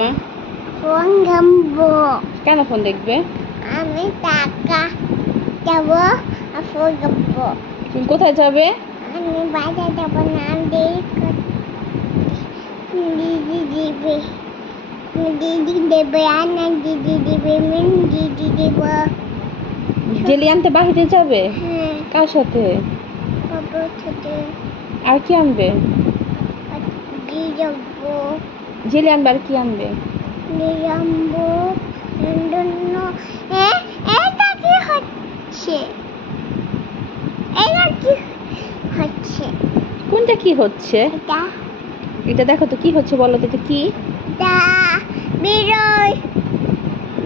মা? ফোন ঘামবো। কেন ফোন দেখবে? আমি টাকা যাবো আর ফোন ঘামবো। তুমি কোথায় যাবে? আমি বাজার যাবো না, দিদি দিবে, দিদি দেবে, আনা দিদি দিবে, মিন দিদি দেব। জেলি আনতে বাহিরে যাবে? হ্যাঁ, কার সাথে? বাবার সাথে। আর কি আনবে? দিয়ে যাবো, জেলি আনবে আর কি আনবে? দিয়ে যাবো। এটা কি হচ্ছে? এটা কি হচ্ছে? কোনটা কি হচ্ছে? এটা এটা দেখো তো কি হচ্ছে, বলো তো এটা কি? এটা বেরোয়,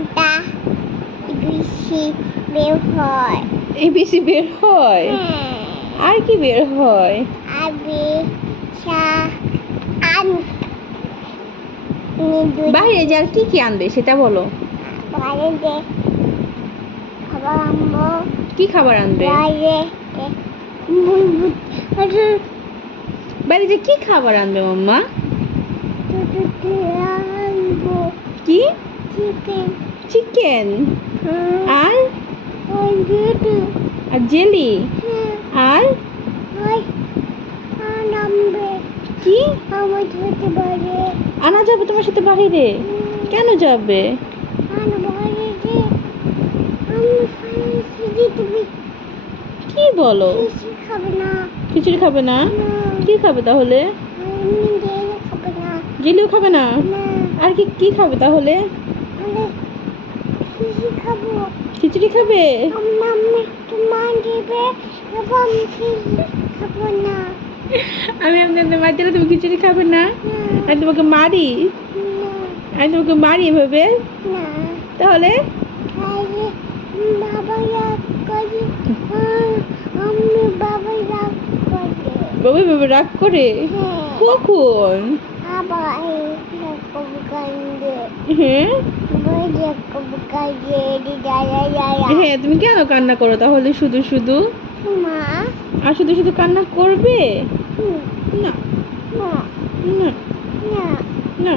এটা বেশি বের হয়। এবিসি বের হয়? হ্যাঁ, আর কি বের হয়? আবি চা আন বাইরে যে আর কি কি আনবে সেটা বলো। বাইরে দে খাবার আনবো। কি খাবার আনবে? বাইরে বাইরে যে কি খাবার আনবে মাম্মা? আনবো কি? চিকেন। চিকেন? আর আর জেলি। জেলি? আর নামবে কি আমার সাথে বাইরে। আনা যাবে তোমার সাথে বাইরে? কেন যাবে? বাইরে যে আমি খাইছি, তুমি কি বলো? বেশি খাবে না। খিচুড়ি খাবে না? কি খাবে তাহলে? আমি জেলি খাবে না। জেলিও খাবে না? না, আর কি কি খাবে তাহলে? আমি বেশি খাবো। খিচুড়ি খাবে? আমি তোমার দিবে এবং আমি বেশি খাবো না। আমি আপনাদের মার দিলে তুমি খিচুড়ি খাবে না? আমি তোমাকে মারি? আমি তোমাকে মারি এভাবে? না, তাহলে আরে বাবা রাগ করে। আমি বাবা রাগ করে। বাবা এভাবে রাগ করে? হ্যাঁ, কখন? আবার রাগ কান্দে। হ্যাঁ রাগ কান্দে দাদা। হ্যাঁ, তুমি কেন কান্না করো তাহলে শুধু শুধু? মা, আর শুধু শুধু কান্না করবে? না মা, না না, না।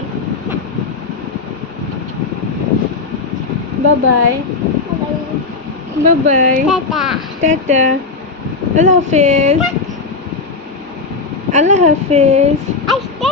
Bye bye bye bye ta-ta. Ta-ta, আল্লাহ হাফেজ, আল্লাহ হাফেজ। আসতে